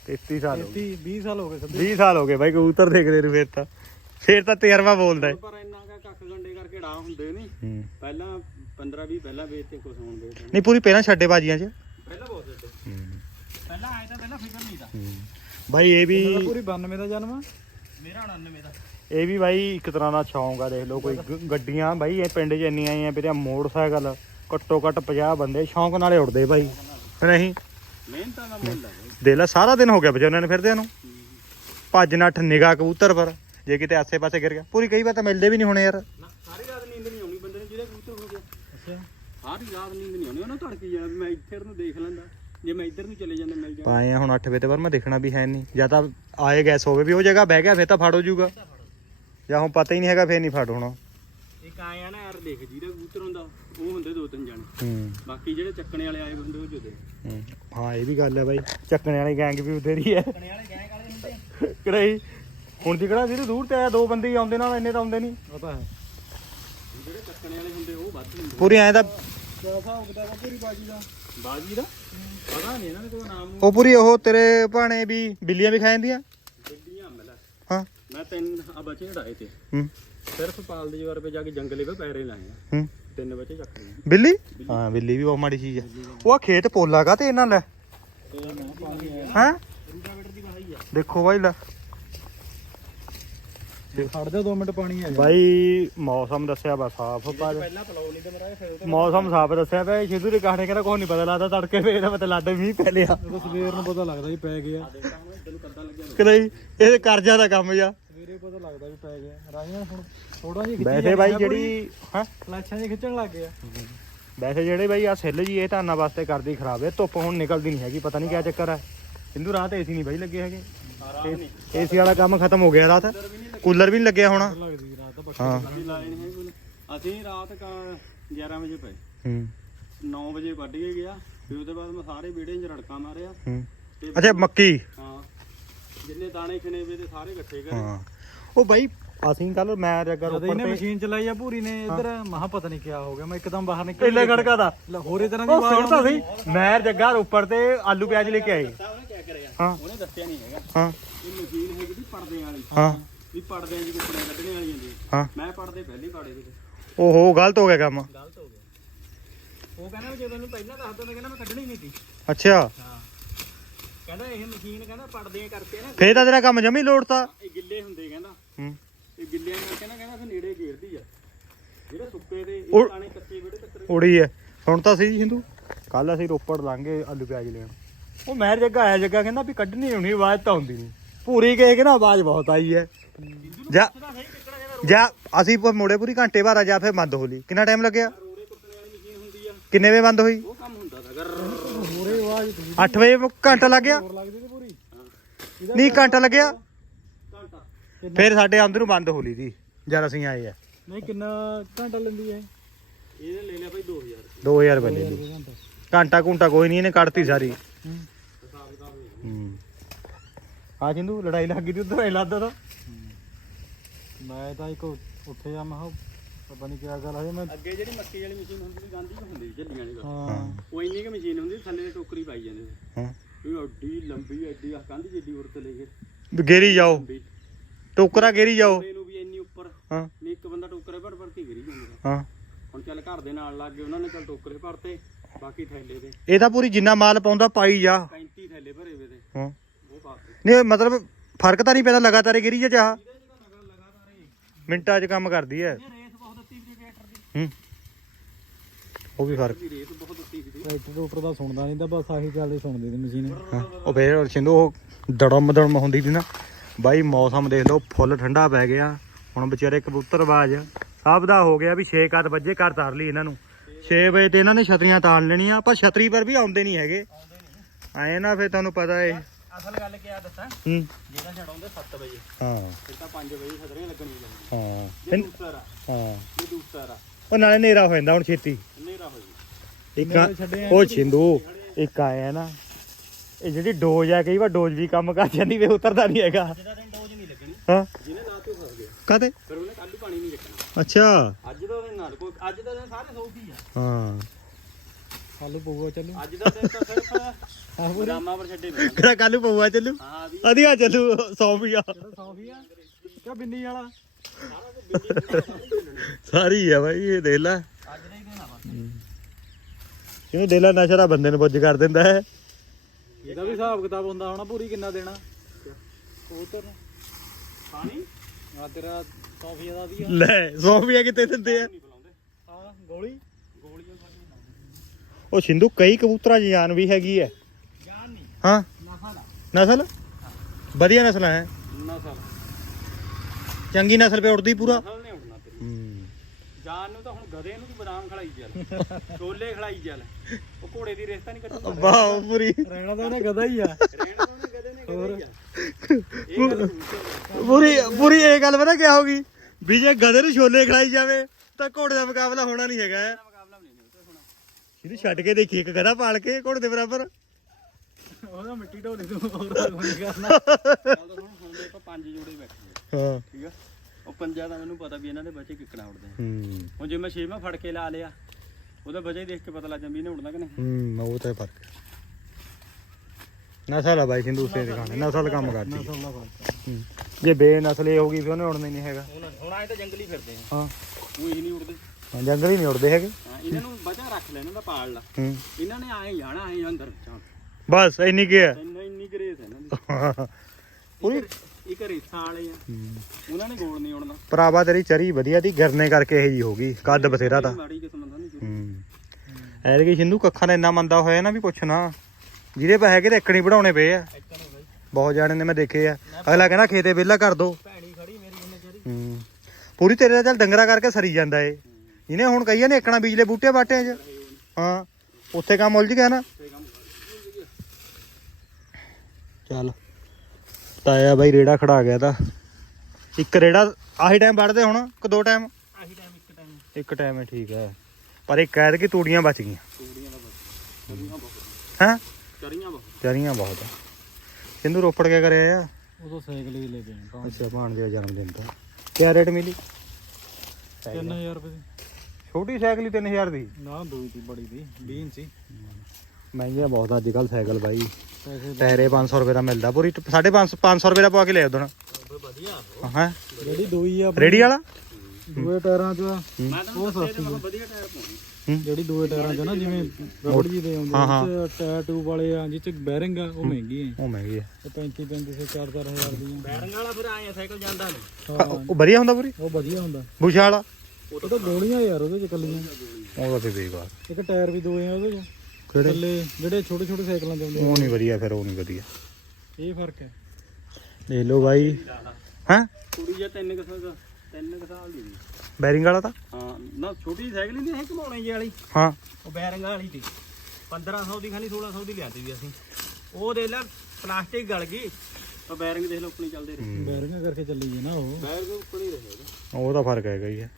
33 ਸਾਲ ਹੋ 33 20 ਸਾਲ ਹੋ ਗਏ ਗਏ ਸੱਦੇ। 20 ਸਾਲ ਹੋ ਗਏ ਬਾਈ ਕਬੂਤਰ ਦੇਖਦੇ ਨੂੰ ਫੇਰ ਤਾਂ। ਫੇਰ ਤਾਂ 13ਵਾਂ ਬੋਲਦਾ ਹੈ ਪਰ ਇੰਨਾ ਡਾ ਹੁੰਦੇ ਨਹੀਂ ਹੂੰ। ਪਹਿਲਾਂ 15 20 ਪਹਿਲਾਂ ਵੇਚਤੇ ਕੁਝ ਹੋਣ ਦੇ ਨਹੀਂ ਪੂਰੀ ਪਹਿਲਾਂ ਛੱਡੇ ਬਾਜੀਆਂ 'ਚ। ਪਹਿਲਾਂ ਬਹੁਤ ਦਿੱਤੇ ਪਹਿਲਾਂ ਆਇਆ ਤਾਂ ਪਹਿਲਾਂ ਫਿਕਰ ਨਹੀਂ ਤਾਂ ਬਾਈ ਇਹ ਵੀ ਪੂਰੀ 92 ਦਾ ਜਨਮ ਮੇਰਾ 99 ਦਾ। ਇਹ ਵੀ ਬਾਈ ਇੱਕ ਤਰ੍ਹਾਂ ਦਾ ਸ਼ੌਂਕ ਆ ਦੇਖ ਲਓ ਕੋਈ ਗ- ਗੱਡੀਆਂ ਬਾਈ ਇਹ ਪਿੰਡ 'ਚ ਇੰਨੀਆਂ ਆਈਆਂ ਵੀਰੇ ਮੋਟਰਸਾਈਕਲ ਘੱਟੋ ਘੱਟ 50 ਬੰਦੇ ਸ਼ੌਂਕ ਨਾਲੇ ਉੜਦੇ ਬਾਈ। ਨਹੀਂ? ਮਿਹਨਤਾਂ ਦਾ ਮੁੱਲ ਆ ਬਈ। ਦੇਖ ਲੈ ਸਾਰਾ ਦਿਨ ਹੋ ਗਿਆ ਬਚਾਉਣਿਆਂ ਨੂੰ ਫਿਰਦਿਆਂ ਨੂੰ। ਭੱਜ ਨੱਠ ਨਿਗਾਹ ਕਬੂਤਰ ਪਰ ਜੇ ਕਿਤੇ ਆਸੇ-ਪਾਸੇ ਗਿਰ ਗਿਆ। ਪੂਰੀ ਕਈ ਵਾਰ ਤਾਂ ਮਿਲਦੇ ਵੀ ਨਹੀਂ ਹੋਣੇ ਯਾਰ ਨਾ ਸਾਰੀ ਰਾਤ ਨੀਂਦ ਨਹੀਂ ਆਉਣੀ ਬੰਦੇ ਨੂੰ ਜਿਹੜੇ ਕਬੂਤਰ ਹੋ ਗਿਆ ਅੱਛਾ। ਸਾਰੀ ਰਾਤ ਨੀਂਦ ਨਹੀਂ ਆਉਣੀ ਉਹਨਾਂ ਧੜਕੀ ਜਾਣਾ ਵੀ ਮੈਂ ਇੱਧਰ ਨੂੰ ਦੇਖ ਲੈਂਦਾ। ਜੇ ਮੈਂ ਇੱਧਰ ਨੂੰ ਚਲੇ ਜਾਂਦਾ ਮਿਲ ਜਾ ਪਾਏ ਆ ਹੁਣ 8 ਵਜੇ ਤੇ ਮੈਂ ਦੇਖਣਾ ਵੀ ਹੈ ਨਹੀਂ। ਜਾਂ ਤਾਂ ਆਏ ਗੈਸ ਹੋਵੇ ਵੀ ਉਹ ਜਗ੍ਹਾ ਬਹਿ ਗਿਆ ਫੇਰ ਤਾਂ ਫੜ ਹੋ ਜਾਊਗਾ। ਜਾਂ ਹੁਣ ਪਤਾ ਹੀ ਨਹੀਂ ਹੈਗਾ ਫੇਰ ਨਹੀਂ ਫੜ ਹੋਣਾ। ਇੱਕ ਆਇਆ ਨਾ ਯਾਰ ਦੇਖ ਜਿਹਦਾ ਕਬੂਤਰ ਹੁੰਦਾ ਉਹ ਹੁੰਦੇ ਦੋ ਤਿੰਨ ਜਣੇ। ਹੂੰ। ਬਾਕੀ ਜਿਹੜੇ ਚੱਕਣੇ ਵਾਲੇ ਆਏ ਬੰਦੇ ਉਹ ਜੁਦੇ। ਹੂੰ। ਹਾਂ ਇਹ ਵੀ ਗੱਲ ਹੈ ਬਾਈ। ਚੱਕਣੇ ਵਾਲੀ ਗੈਂਗ ਵੀ ਉਧੇਰੀ ਹੈ ਚੱਕਣੇ ਵਾਲੇ ਗੈਂਗ ਵਾਲੇ ਹੁੰਦੇ। ਕਿਹੜੀ? ਹੁਣ ਦੀ ਕਿਹੜਾ ਜਿਹੜੀ ਦੂਰ ਤੇ ਆਇਆ ਦੋ ਬੰਦੇ ਹੀ ਆਉਂਦੇ ਨਾਲ ਇੰਨੇ ਤਾਂ ਆਉਂਦੇ ਨਹੀਂ। ਉਹ ਤਾਂ ਹੈ। ਜਿਹੜੇ ਚੱਕਣੇ ਵਾਲੇ ਹੁੰਦੇ ਉਹ ਵੱਧ ਹੁੰਦੇ ਪੂਰੀ ਐਂ ਤਾਂ ਕਿਆ ਹਿਸਾਬ ਕਿਤਾਬ ਆ ਪੂਰੀ ਬਾਜੀ ਦਾ। ਬਾਜੀ ਦਾ? ਪਤਾ ਨਹੀਂ ਇਹਨਾਂ ਨੇ ਕੋਈ ਨਾਮ ਨੂੰ। ਉਹ ਪੂਰੀ ਉਹ ਤੇਰੇ ਭਾਣੇ ਵੀ ਬਿੱਲੀਆਂ ਵੀ ਖਾ ਜਾਂਦੀਆਂ ਗੱਡੀਆਂ ਮਿਲਾ। ਹਾਂ। ਮੈਂ ਤਿੰਨ ਆ ਬੱਚੇ ਢਾਏ ਤੇ। ਹੂੰ। ਸਿਰਫ ਪਾਲ ਦੇ ਜਵਾਰ ਪੇ ਜਾ ਕੇ ਜੰਗਲੇ 'ਤੇ ਪੈਰੇ ਲਾਏ ਆ। ਹੂੰ। ਤਿੰਨ ਬੱਚੇ ਚੱਕ ਲਏ ਬਿੱਲੀ? ਹਾਂ ਬਿੱਲੀ ਵੀ ਬਹੁਤ ਮਾੜੀ ਚੀਜ਼ ਹੈ ਉਹ ਆ ਖੇਤ ਪੋਲਾ ਕਾ ਤੇ ਇਹਨਾਂ ਲੈ ਹੈ? ਆ। ਦੇਖੋ ਬਾਈ ਲੈ। ਖੜ ਜਾ 2 ਮਿੰਟ ਪਾਣੀ ਆ ਜਾ। ਬਾਈ ਮੌਸਮ ਦੱਸਿਆ ਬਾ ਸਾਫ਼ ਪਰ ਪਹਿਲਾਂ ਪਲਾਉ ਨਹੀਂ ਤੇ ਮੇਰਾ ਫਿਰ ਮੌਸਮ ਸਾਫ਼ ਦੱਸਿਆ ਪਿਆ ਸਿੱਧੂ ਦੇ ਕਹਾਣੇ ਕਹਿੰਦਾ ਕੋਈ ਨਹੀਂ ਪਤਾ ਲੱਗਦਾ ਤੜਕੇ ਵੇਲੇ ਦਾ ਪਤਾ ਲੱਗਦਾ ਮੀਂਹ ਪੈ ਲਿਆ। ਸਵੇਰ ਨੂੰ ਪਤਾ ਲੱਗਦਾ ਵੀ ਪੈ ਗਿਆ। ਕਿ ਨਹੀਂ ਇਹ ਕਰਜ਼ਾ ਦਾ ਕੰਮ ਜਾ ਸਵੇਰੇ ਪਤਾ ਲੱਗਦਾ ਵੀ ਪੈ ਗਿਆ। ਰਾਜਾ ਹੁਣ ਥੋੜਾ ਜਿਹਾ ਵੈਸੇ ਬਾਈ ਜਿਹੜੀ ਹਾਂ? ਫਲੈਸ਼ਾਂ ਜਿਹੀ ਖਿੱਚਣ ਲੱਗ ਗਿਆ ਵੈਸੇ ਜਿਹੜੇ ਬਾਈ ਆ ਸੈੱਲ ਜੀ ਇਹ ਧਾਨਾਂ ਵਾਸਤੇ ਕਰਦੀ ਖਰਾਬ ਹੈ ਧੁੱਪ ਹੁਣ ਨਿਕਲਦੀ ਨਹੀਂ ਹੈਗੀ ਪਤਾ ਨਹੀਂ ਕਿਆ ਚੱਕਰ ਹੈ। ਸਿੰਧੂ ਰਾਤ ਏਸੀ ਨਹੀਂ ਬਾਈ ਲੱਗੇ ਹੈਗੇ। ਆਰਾਮ ਨਹੀਂ। ਏਸੀ ਵਾਲਾ ਕੰਮ ਖਤਮ ਹੋ ਗਿਆ ਰਾਤ। ਕੂਲਰ ਵੀ ਨਹੀਂ ਲੱਗਿਆ ਹੋਣਾ। ਲੱਗਦੀ ਰਾਤ ਤਾਂ ਹਾਂ ਅਸੀਂ ਲਾਏ ਨਹੀਂ ਹੈ। ਕੋਈ ਅਸੀਂ ਰਾਤ ਕਾ 11 ਵਜੇ ਪਏ। ਹੂੰ। 9 ਵਜੇ ਵੱਢ ਕੇ ਗਿਆ ਫਿਰ ਉਹਦੇ ਬਾਅਦ ਮੈਂ ਸਾਰੇ ਵਿਹੜੇ 'ਚ ਰੜਕਾ ਮਾਰਿਆ। ਹੂੰ। ਤੇ ਅੱਛਾ ਮੱਕੀ? ਹਾਂ। ਜਿੰਨੇ ਦਾਣੇ ਖਣੇ ਵੇ ਤੇ ਸਾਰੇ ਇਕੱਠੇ ਕਰ। ਹਾਂ। ਉਹ ਬਾਈ ਅਸੀਂ ਕੱਲ ਮੈਂ ਜੱਗਾ ਜਦੋਂ ਰੋਪੜ ਇਹਨੇ ਤੇ ਮਸ਼ੀਨ ਚਲਾਈ ਆ ਪੂਰੀ ਨੇ ਇੱਧਰ ਮਹਾ ਪਤਾ ਨਹੀਂ ਕਿਆ ਹੋ ਗਿਆ ਮੈਂ ਇੱਕਦਮ ਬਾਹਰ ਨਿਕਲ ਪਹਿਲੇ ਖੜਕਾ ਦਾ। ਲੈ, ਹੋਰੇ ਤਰ੍ਹਾਂ ਦੀ ਉਹ ਆਵਾਜ਼ ਸੀ। ਮੈਂ ਜੱਗਾ ਰੋਪੜ ਤੇ ਆਲੂ ਪਿਆਜ਼ ਲੈ ਕੇ ਆਏ। ਤਾਂ ਉਹਨੇ ਕਿਆ ਕਰਿਆ ਹਾਂ। ਉਹਨੇ ਦੱਸਿਆ ਨਹੀਂ ਹੈਗਾ। ਹਾਂ। ਇਹ ਮਸ਼ੀਨ ਹੈਗੀ ਦੀ ਪਰਦੇ ਵਾਲੀ। ਹਾਂ। ਵੀ ਪਰਦਿਆਂ ਦੀ ਕੁੱਪੜੀਆਂ ਕੱਢਣੇ ਵਾਲੀਆਂ ਦੀ ਹਾਂ। ਮੈਂ ਪਰਦੇ ਪਹਿਲੀ ਪਾੜੇ ਦੇ ਓਹੋ ਗਲਤ ਹੋ ਗਿਆ ਕੰਮ। ਗਲਤ ਹੋ ਗਿਆ। ਉਹ ਕਹਿੰਦਾ ਵੀ ਜਦੋਂ ਮੈਨੂੰ ਪਹਿਲਾਂ ਦੱਸ ਦਿੰਦਾ ਕਹਿੰਦਾ ਮੈਂ ਕੱਢਣੀ ਨਹੀਂ ਸੀ। ਅੱਛਾ। ਹਾਂ। ਕਹਿੰਦਾ ਇਹ ਮਸ਼ੀਨ ਕਹਿੰਦਾ ਪਰਦੇ ਕਰਕੇ ਨਾ। ਫੇਰ ਤਾਂ ਤੇਰਾ ਕੰਮ ਜਮੀ ਲੋੜਤਾ। ਇਹ ਗਿੱਲੇ ਹੁੰਦੇ ਕਹਿੰਦਾ। ਹੂੰ। ਇਹ ਗਿੱਲਿਆਂ ਕਰਕੇ ਨਾ ਕਹਿੰਦਾ ਫਿਰ ਨੇੜੇ ਘੇਰਦੀ ਆ। ਜਿਹੜੇ ਸੁੱਕੇ ਦੇ ਉਹ- ਇਹ ਦਾਣੇ ਕੱਚੇ ਵਿਹੜੇ ਤੱਕ ਉੜੀ ਐ। ਹੁਣ ਤਾਂ ਸੀ ਹਿੰਦੂ ਕੱਲ ਅਸੀਂ ਰੋਪੜ ਲਾਂਗੇ ਆਲੂ ਪਿਆਜ਼ ਲੈਣ। ਉਹ ਮਹਿਰ ਜੱਗਾ ਆਇਆ ਜੱਗਾ ਕਹਿੰਦਾ ਵੀ ਕੱਢਣੀ ਹੋਣੀ ਆਵਾਜ਼ ਤਾਂ ਹੁੰਦੀ ਨਹੀਂ। ਪੂਰੀ ਕਹੇ ਕਿ ਨਾ ਆਵਾਜ਼ ਬਹੁਤ ਆਈ ਹੈ ਜਾ ਜਾ ਅਸੀਂ ਪ- ਮੁੜੇ ਪੂਰੀ ਘੰਟੇ ਬਾਅਦ ਆ ਜਾ ਫਿਰ ਬੰਦ ਹੋ ਲਈ। ਕਿੰਨਾ ਟਾਈਮ ਲੱਗਿਆ? ਕਿੰਨੇ ਵਜੇ ਬੰਦ ਹੋਈ? ਉਹ ਕੰਮ ਹੁੰਦਾ ਤਾਂ ਹੋਰੇ ਆਵਾਜ਼ ਤੁਸੀਂ 8 ਵਜੇ ਘੰਟਾ ਲੱਗ ਗਿਆ? ਪੂਰੀ ਨਹੀਂ ਘੰਟਾ ਲੱਗਿਆ? ਫਿਰ ਸਾਡੇ ਨੂੰ ਬੰਦ ਹੋ ਲਈ ਜੀ ਜਦ ਅਸੀਂ ਆਏ ਆ। ਨਹੀਂ ਕਿੰਨਾ ਘੰਟਾ ਲੈਂਦੀ ਹੈ? ਇਹਨੇ ਲੈ ਲਿਆ ਭਾਈ 2000 2000 ਰੁਪਏ ਲੈ ਲਈ ਘੰਟਾ ਘੰਟਾ ਕੋਈ ਨਹੀਂ ਇਹਨੇ ਕੱਢਤੀ ਸਾਰੀ। ਹੂੰ। ਆ ਜਿੰਦੂ ਲੜਾਈ ਲੱਗ ਗਈ ਤੇ ਉਧਰ ਲੱਗਦਾ ਤਾਂ ਮੈਂ ਤਾਂ ਇੱਕ ਉੱਠੇ ਆ ਮਹਾ ਪਤਾ ਨਹੀਂ ਕਿਆ ਗੱਲ ਹੈ ਮੈਂ ਅੱਗੇ ਜਿਹੜੀ ਮੱਕੀ ਵਾਲੀ ਮਸ਼ੀਨ ਹੁੰਦੀ ਸੀ ਗਾਂਧੀ ਹੁੰਦੀ ਸੀ ਝੱਲੀਆਂ ਵਾਲੀ ਹਾਂ। ਉਹ ਇੰਨੀ ਕਿ ਮਸ਼ੀਨ ਹੁੰਦੀ ਸੀ, ਥੱਲੇ ਤੇ ਟੋਕਰੀ ਪਾਈ ਜਾਂਦੇ ਸੀ। ਹਾਂ। ਵੀ ਅੱਡੀ ਲੰਬੀ ਐਡੀ ਆ ਕੰਧ ਜਿੱਡੀ ਉਰ ਤੇ ਲੈ ਕੇ ਵੀ ਗੇਰੀ ਜਾਓ। ਟੋਕਰਾ ਗੇਰੀ ਜਾਓ। ਇਹਨੂੰ ਵੀ ਇੰਨੀ ਉੱਪਰ। ਹਾਂ। ਨਹੀਂ ਇੱਕ ਬੰਦਾ ਟੋਕਰੇ ਭਰ ਭਰ ਕੇ ਗਿਰੀ ਜਾਂਦਾ। ਹਾਂ। ਹੁਣ ਚੱਲ ਘਰ ਦੇ ਨਾਲ ਲੱਗ ਗਏ ਉਹਨਾਂ ਨੇ ਚੱਲ ਟੋਕਰੇ ਭਰਤੇ ਬਾਕੀ ਥੈਲੇ ਦੇ। ਇਹ ਤਾਂ ਪੂਰੀ ਜਿੰਨਾ ਮਾਲ ਪਾਉਂਦਾ ਪਾਈ ਜਾ। 35 ਥੈਲੇ ਭਰੇ ਵੇ ਤੇ ਹਾਂ। ਉਹ ਪਾਤੇ ਨਹੀਂ ਮਤਲਬ ਫ਼ਰਕ ਤਾਂ ਨਹੀਂ ਪੈਂਦਾ ਲਗਾਤਾਰ ਹੀ ਗੇਰੀ ਜਾ ਚਾਹ। ਮਿੰਟਾਂ 'ਚ ਕੰਮ ਕਰਦੀ ਐ। ਇਹ ਰੇਸ ਬਹੁਤ ਦਿੱਤੀ ਵੀ ਟਰੈਕਟਰ ਦੀ। ਹੂੰ। ਉਹ ਵੀ ਫ਼ਰਕ। ਰੇਸ ਬਹੁਤ ਦਿੱਤੀ ਵੀ ਟਰੈਕਟਰ ਟਰੂਕਟਰ ਦਾ ਸੁਣਦਾ ਨਹੀਂ ਤਾਂ ਬਸ ਆਹੀ ਗੱਲ ਹੀ ਸੁਣਦੀ ਦੀ ਮਸ਼ੀਨ। ਹਾਂ, ਉਹ ਫੇਰ ਸਿੰਧੂ ਉਹ ਦੜਮ ਦੜਮ ਹੁੰਦੀ ਸੀ ਨਾ। ਬਾਈ ਮੌਸਮ ਦੇਖ ਲਓ ਫੁੱਲ ਠੰਡਾ ਪੈ ਗਿਆ। ਹੁਣ ਵਿਚਾਰੇ ਕਬੂਤਰਬਾਜ਼ ਸਭ ਦਾ ਹੋ ਗਿਆ ਵੀ 6 ਕਦ ਵੱਜੇ ਘਰ ਤਾਰ ਲਈ ਇਹਨਾਂ ਨੂੰ। 6 ਵਜੇ ਤੇ ਇਹਨਾਂ ਨੇ ਛਤਰੀਆਂ ਤਾਣ ਲੈਣੀਆਂ ਪਰ ਛਤਰੀ ਪਰ ਵੀ ਆਉਂਦੇ ਨਹੀਂ ਹੈਗੇ। ਆਏ ਨਾ ਫੇਰ ਤੁਹਾਨੂੰ ਪਤਾ ਏ। ਅਸਲ ਗੱਲ ਕੀ ਆ ਦੱਸਾਂ? ਹੂੰ। ਜਿਹੜਾ ਛਡਾਉਂਦੇ 7 ਵਜੇ। ਹਾਂ। ਫਿਰ ਤਾਂ 5 ਵਜੇ ਖਤਰੇ ਲੱਗਣੀ ਜਾਂਦੀ ਹਾਂ। ਜੇ ਫਿਰ- ਦੂਸਰਾ ਹਾਂ। ਜੇ ਦੂਸਰਾ ਉਹ ਨਾਲੇ ਹਨੇਰਾ ਹੋ ਜਾਂਦਾ ਹੁਣ ਛੇਤੀ। ਹਨੇਰਾ ਹੋ ਜੀ ਇੱਕ ਆ- ਉਹ ਛਿੰਦੂ ਇੱਕ ਆਇਆ ਨਾ ਇਹ ਜਿਹੜੀ ਡੋਜ਼ ਆ ਕਈ ਵਾਰ ਡੋਜ਼ ਵੀ ਕੰਮ ਕਰ ਜਾਂਦੀ ਵੇ ਉਤਰਦਾ ਨਹੀਂ ਹੈਗਾ। ਜਿਹਦਾ ਦਿਨ ਡੋਜ ਨਹੀਂ ਲੱਗਣੀ। ਹਾਂ। ਜਿਹਨੇ ਲਾਤੇ ਉਹ ਫਸ ਗਿਆ। ਕਾਤੇ ਫਿਰ ਉਹਨੇ ਕੱਲ ਪਾਣੀ ਨਹੀਂ ਰੱਖਣਾ। ਅੱਛਾ। ਅੱਜ ਦਾ ਦਿਨ ਨਾਲ ਕੋਈ ਅੱਜ ਦਾ ਦਿਨ ਸਾਰੇ ਸੌਖੀ ਆ। ਹਾਂ। ਕੱਲ ਪਊਗਾ ਚੱਲੂ। ਅੱਜ ਦਾ ਦਿਨ ਤਾਂ ਸਿਰਫ ਬਦਾਮਾਂ ਪਰ ਛੱਡੇ ਪਏ ਕਿਹੜਾ ਕੱਲ ਪਊਆ ਚੱਲੂ? ਹਾਂ ਵੀ। ਅਧੀਆ ਚੱਲੂ 100 ਰੁਪਿਆ ਜਿਹੜਾ ਸੌਫੀਆ ਕਿਆ ਬਿੰਨੀ ਵਾਲਾ? ਸਾਰਾ ਆ ਬਾਈ ਇਹ ਦੇਖ ਲੈ। ਅੱਜ ਦਾ ਹੀ ਦਿਨ ਆ ਬਸ ਇਹਨੂੰ ਦੇਖ ਲੈ ਨਸ਼ਾ ਦਾ ਬੰਦੇ ਨੂੰ ਪੁੱਜ ਕਰ ਦਿੰਦਾ ਹੈ। ਇਹਦਾ ਵੀ ਹਿਸਾਬ ਕਿਤਾਬ ਹੁੰਦਾ ਹੋਣਾ ਪੂਰੀ ਕਿੰਨਾ ਦੇਣਾ? ਕਬੂਤਰ ਨੂੰ। ਪਾਣੀ? ਆ ਤੇਰਾ ਸੌਫੀਆ ਦਾ ਵੀ ਆ। ਲੈ 100 ਰੁਪਿਆ ਕਿੱਥੇ ਦਿੰਦੇ ਆ? ਨਹੀਂ ਹਾਂ ਗੋਲੀ? ਗੋਲੀਆਂ ਉਹ ਸਿੰਧੂ ਕਈ ਕਬੂਤਰਾਂ 'ਚ ਜਾਨ ਵੀ ਹੈਗੀ ਨਹੀਂ ਹਾਂ? ਨਸਲ। ਵਧੀਆ ਨਸਲਾਂ ਹੈ। ਨਸਲ। ਚੰਗੀ ਨਸਲ ਪੇ ਉੱਡਦੀ ਪੂਰਾ? ਨਸਲ ਨੇ ਉੱਡਣਾ ਤੇਰੀ। ਹੂੰ। ਜਾਨ ਨੂੰ ਤਾਂ ਹੁਣ ਗਧੇ ਨੂੰ ਤੂੰ ਬਦਾਮ ਖਲਾਈ ਚੱਲ। ਛੋਲੇ ਖਲਾਈ ਚੱਲ। ਉਹ ਘੋੜੇ ਦੀ ਰੇਸਤਾ ਨਹੀਂ ਕੱਟੂਗਾ ਵਾਹ ਪੂਰੀ। ਰਹਿਣਾ ਤਾਂ ਉਹਨੇ ਗਦਾ ਹੀ ਆ। ਰੇਣ ਤਾਂ ਉਹਨੇ ਗਧੇ ਨੇ ਹੀ ਆ। ਇਹ ਗੱਲ ਸੂਚੋ ਪੂਰੀ ਪੂਰੀ ਇਹ ਗੱਲ ਪਤਾ ਕਿਆ ਹੋਗੀ ਵੀ ਜੇ ਗਧੇ ਨੂੰ ਛੋਲੇ ਖਿਲਾਈ ਜਾਵੇ ਤਾਂ ਘੋੜੇ ਦਾ ਮੁਕਾਬਲਾ ਹੋਣਾ ਨਹੀਂ ਹੈਗਾ। ਮੁਕਾਬਲਾ ਨਹੀਂ ਹੁਣ। ਇਹਨੂੰ ਛੱਡ ਕੇ ਦੇਖੀ ਇੱਕ ਗਧਾ ਪਾਲ ਕੇ ਘੋੜੇ ਦੇ ਬਰਾਬਰ। ਉਹਦਾ ਮਿੱਟੀ ਢੋਲੀ ਤੋਂ ਹੋਰ ਨਹੀਂ ਕਰਨਾ। ਚੱਲ ਤਾਂ ਹੁਣ ਹੁਣ ਦੇ ਆਪਾਂ ਪੰਜ ਜੋੜੇ ਬੈਠੇ ਆ ਹਾਂ। ਠੀਕ ਆ? ਉਹ ਪੰਜਾਂ ਦਾ ਮੈਨੂੰ ਪਤਾ ਵੀ ਇਹਨਾਂ ਦੇ ਬੱਚੇ ਕਿੱਕਣਾ ਉੱਡਦੇ ਆ। ਹੂੰ। ਹੁਣ ਜੇ ਮੈਂ ਛੇਵਾਂ ਫੜ ਕੇ ਲਾ ਲਿਆ ਉਹਦਾ ਵਜ੍ਹਾ ਹੀ ਦੇਖ ਕੇ ਪਤਾ ਲੱਗ ਜਾਂਦਾ ਵੀ ਇਹਨੇ ਉੱਡਣਾ ਕਿ ਨਹੀਂ। ਹੂੰ ਉਹ ਤਾਂ ਫ਼ਰਕ ਹੈ ਨਸਲ ਆ ਬਾਈ ਸਿੰਧੂ ਸੇ ਦਿਖਾਣੇ ਨਸਲ ਕੰਮ ਕਰਦੀ ਨਸਲ ਦਾ ਫ਼ਰਕ ਆ। ਹੂੰ। ਜੇ ਬੇਨਸਲੇ ਹੋਗੀ ਫਿਰ ਉਹਨੇ ਉੜਨਾ ਹੀ ਨਹੀਂ ਹੈਗਾ। ਹੁਣ ਹੁਣ ਆਏ ਤਾਂ ਜੰਗਲੀ ਫਿਰਦੇ ਆ। ਹਾਂ। ਉਹ ਹੀ ਨਹੀਂ ਉੱਡਦੇ। ਹਾਂ, ਜੰਗਲ ਹੀ ਨਹੀਂ ਉੜਦੇ ਹੈਗੇ। ਹਾਂ ਇਹਨਾਂ ਨੂੰ ਵਜ੍ਹਾ ਰੱਖ ਲੈ ਇਹਨਾਂ ਦਾ ਪਾਲ ਲਾ ਹੂੰ। ਇਹਨਾਂ ਨੇ ਆਏ ਜਾਣਾ ਆਏ ਅੰਦਰ। ਚਾਂ ਬਸ ਇੰਨੀ ਕੀ ਹੈ। ਇੰਨਾ ਇੰਨੀ ਗਰੇਸ ਹੈ ਦੀ ਪੂਰੀ? ਇੱਕ ਰੇਸਾਂ ਵਾਲੇ ਆ। ਉਹਨਾਂ ਨੇ ਗੋਲ ਨਹੀਂ ਉੜਨਾ ਭਰਾਵਾ ਤੇਰੀ ਚਰੀ ਵਧੀਆ ਦੀ ਗਰਨੇ ਕਰਕੇ ਇਹ ਜੀ ਹੋ ਗਈ ਕੱਦ ਬਥੇਰਾ ਤਾਂ। ਮਾੜੀ ਕਿਸਮ ਦਾ ਨਹੀਂ ਹੂੰ। ਐਰਗੇ ਸਿੰਧੂ ਕੱਖਾਂ ਦਾ ਇੰਨਾ ਮੰਦਾ ਹੋਇਆ ਨਾ ਵੀ ਪੁੱਛਣਾ ਜਿਹਦੇ ਪੈ ਹੈਗੇ ਤੇ ਇੱਕ ਨਹੀਂ ਵਧਾਉਣੇ ਪਏ ਆ। ਬਹੁਤ ਜਾਣੇ ਨੇ ਮੈਂ ਦੇਖੇ ਆ। ਅਗਲਾ ਕਹਿੰਦਾ ਖੇਤੇ ਵਿਹਲਾ ਕਰ ਦੋ। ਭੈਣੀ ਖੜੀ ਮੇਰੀ ਉਹਨੇ ਚਰੀ। ਹੂੰ। ਪੂਰੀ ਤੇਰੇ ਦਾ ਚੱਲ ਡੰਗਰਾ ਕਰਕੇ ਸਰੀ ਜਾਂਦਾ ਏ। ਇਹਨੇ ਹੁਣ ਕਹੀਏ ਨੇ ਇੱਕਣਾ ਬੀਜਲੇ ਬੂਟੇ ਬਾਟਿਆਂ 'ਚ। ਹਾਂ। ਉੱਥੇ ਕੰਮ ਉਲਝ ਗਿਆ ਨਾ ਤੇ ਕੰਮ ਚੱਲ। ਤਾਇਆ ਬਾਈ ਰੇੜਾ ਖੜਾ ਗਿਆ ਤਾਂ। ਇੱਕ ਰੇੜਾ ਆਹੀ ਟਾਈਮ ਵੜਦੇ ਹੁਣ ਕਿ ਦੋ ਟਾਈਮ ਆਹੀ ਟਾਈਮ ਇੱਕ ਟਾਈਮ ਇੱਕ ਟਾਈਮ ਹੈ ਠੀਕ ਹੈ। ਪਰ ਇੱਕ ਕੈਦ ਕੀ ਤੂੜੀਆਂ ਬਚ ਗਈਆਂ। ਤੂੜੀਆਂ ਦਾ ਬਹੁਤ ਹੈਂ? ਚਰੀਆਂ ਬਹੁਤ ਚਰੀਆਂ ਬਹੁਤ ਸਿੰਧੂ ਰੋਪੜ ਕਿਆ ਕਰਿਆ ਆ? ਉਦੋਂ ਸਾਈਕਲ ਹੀ ਲੈ ਕੇ ਅੱਛਾ ਭਾਣ ਦੇ ਜਨਮ ਦਿਨ ਤੋਂ। ਕਿਆ ਰੇਟ ਮਿਲੀ? 3000 ਰੁਪਏ ਦੀ। ਛੋਟੀ ਸਾਈਕਲ ਹੀ 3000 ਦੀ। ਨਾ ਦੂਈ ਦੀ ਬੜੀ ਦੀ। 20 ਇੰਚੀ ਮਹਿੰਗੀਆਂ ਬਹੁਤ ਅੱਜ ਕੱਲ ਸਾਈਕਲ ਬਾਈ। ਟਾਇਰੇ 500 ਰੁਪਏ ਦਾ ਮਿਲਦਾ ਪੂਰੀ 550 500 ਰੁਪਏ ਦਾ ਪਵਾ ਕੇ ਲਿਆ ਉਦੋਂ ਵਧੀਆ ਹਾਂ? ਜਿਹੜੀ ਦੂਈ ਆ ਰੇੜੀ ਵਾਲਾ? ਦੂਏ ਟਾਇਰਾਂ 'ਚ ਆ, ਮੈਂ ਤਾਂ ਦੱਸਿਆ ਤੇ ਮੈਂ ਕਿਹਾ ਵਧੀਆ ਟਾਇਰ ਪਾਉਣੀ। ਜਿਹੜੀ ਦੂਏ ਟਾਇਰਾਂ 'ਚ ਆ ਨਾ ਜਿਵੇਂ ਰਬੜ ਜੀ ਦੇ ਆਉਂਦੇ ਹਾਂ, ਹਾਂ। ਉਹ 'ਚ ਟਾਇਰ ਟੂਬ ਵਾਲੇ ਆ ਜਿਹ 'ਚ ਬੈਰਿੰਗ ਆ ਉਹ ਮਹਿੰਗੀ ਹੈ ਉਹ ਮਹਿੰਗੀ ਹੈ ਉਹ 35 3500 4 4000 ਦੀਆਂ। ਬੈਰੰਗ ਵਾਲਾ ਫਿਰ ਆਏ ਆ ਸਾਈਕਲ ਜਾਂਦਾ ਨਹੀਂ। ਹਾਂ। ਉਹ ਵਧੀਆ ਹੁੰਦਾ ਪੂਰੀ? ਉਹ ਵਧੀਆ ਹੁੰਦਾ। ਬੁਸ਼ਾ ਵਾਲਾ? ਉਹ ਤਾਂ ਗੋਲੀਆਂ ਯਾਰ ਉਹਦੇ 'ਚ ਕੱਲੀਆਂ ਉਹਦਾ ਤੇ ਬੇਕਾਰ। ਇੱਕ ਟਾਇਰ ਵੀ ਦੋਏ ਆ ਉਹਦੇ 'ਚ। ਕਿਹੜੇ? ਥੱਲੇ ਜਿਹੜੇ ਛੋਟੇ ਛੋਟੇ ਸਾਈਕਲਾਂ ਦੇ ਹੁੰਦੇ ਆ, ਉਹ ਨਹੀਂ ਵਧੀਆ ਫਿਰ ਉਹ ਨਹੀਂ ਵਧੀਆ। ਇਹ ਫ਼ਰਕ ਹੈ। ਦੇਖ ਲਓ ਬਾਈ। ਹਾਂ? ਕੁੜੀ ਜਾਂ ਤਿੰਨ ਕੁ ਸਾਲ ਤਿੰਨ ਕੁ ਸਾਲ ਦੀ ਸੀ। ਬੈਰਿੰਗ ਵਾਲਾ ਤਾਂ? ਹਾਂ ਨਾ ਛੋਟੀ ਸਾਈਕਲ ਨਹੀਂ ਹੈ ਘਮਾਉਣੇ ਜੀ ਵਾਲੀ। ਹਾਂ। ਉਹ ਬੈਰੰਗ ਵਾਲੀ ਸੀ। 1500 ਦੀ ਖਾਲੀ 1600 ਦੀ ਲਿਆਤੀ ਵੀ ਅਸੀਂ। ਉਹ ਦੇ ਲੈ ਪਲਾਸਟਿਕ ਗਲ ਗਈ। ਉਹ ਬੈਰੰਗ ਦੇਖ ਲਓ ਆਪਣੀ ਚੱਲਦੇ ਰਹੇ। ਬੈਰਿੰਗ ਕਰਕੇ ਚੱਲੀ ਜੀ ਨਾ ਉਹ। ਬੈਰੰਗ ਉੱਪਰ ਹੀ ਰਹੇ। ਉਹਦੇ। ਉਹਦਾ ਫ਼ਰਕ ਹੈਗਾ ਹੀ ਹੈ।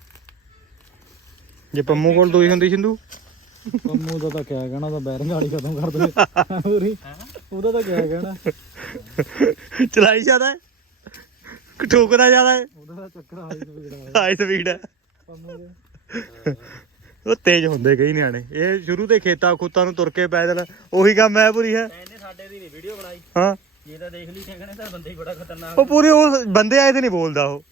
ਜੇ ਪੰਮੂ ਕੋਲ ਦੂਈ ਹੁੰਦੀ ਸਿੰਧੂ? ਕੰਮੂ ਦਾ ਤਾਂ ਕਿਆ ਕਹਿਣਾ ਤਾਂ ਬੈਰਿੰਗ ਵਾਲੀ ਖਤਮ ਕਰ ਦੇ ਪੂਰੀ। ਉਹਦਾ ਤਾਂ ਕਿਆ ਕਹਿਣਾ। ਚਲਾਈ ਜ਼ਿਆਦਾ ਹੈ? ਠੋਕਦਾ ਜ਼ਿਆਦਾ ਹੈ? ਉਹਦਾ ਤਾਂ ਚੱਕਰ ਹਾਈ ਸਪੀਡ ਆ। ਹਾਈ ਸਪੀਡ ਹੈ ਦੇ ਉਹ ਤੇਜ਼ ਹੁੰਦੇ ਕਈ ਨਿਆਣੇ। ਇਹ ਸ਼ੁਰੂ ਤੇ ਖੇਤਾਂ ਖੁੱਤਾਂ ਨੂੰ ਤੁਰ ਕੇ ਪੈਦਲ। ਉਹੀ ਕੰਮ ਹੈ ਪੂਰੀ ਹੈ? ਇਹਨੇ ਸਾਡੇ ਦੀ ਨਹੀਂ ਵੀਡੀਓ ਬਣਾਈ। ਹਾਂ। ਜੇ ਤਾਂ ਦੇਖ ਲਈ ਠੇਕਣੇ ਤਾਂ ਬੰਦੇ ਹੀ ਬੜਾ ਖਤਰਨਾਕ ਉਹ ਪੂਰੀ ਉਹ ਬੰਦੇ ਆਏ ਤੇ ਨਹੀਂ ਬੋਲਦਾ ਉਹ।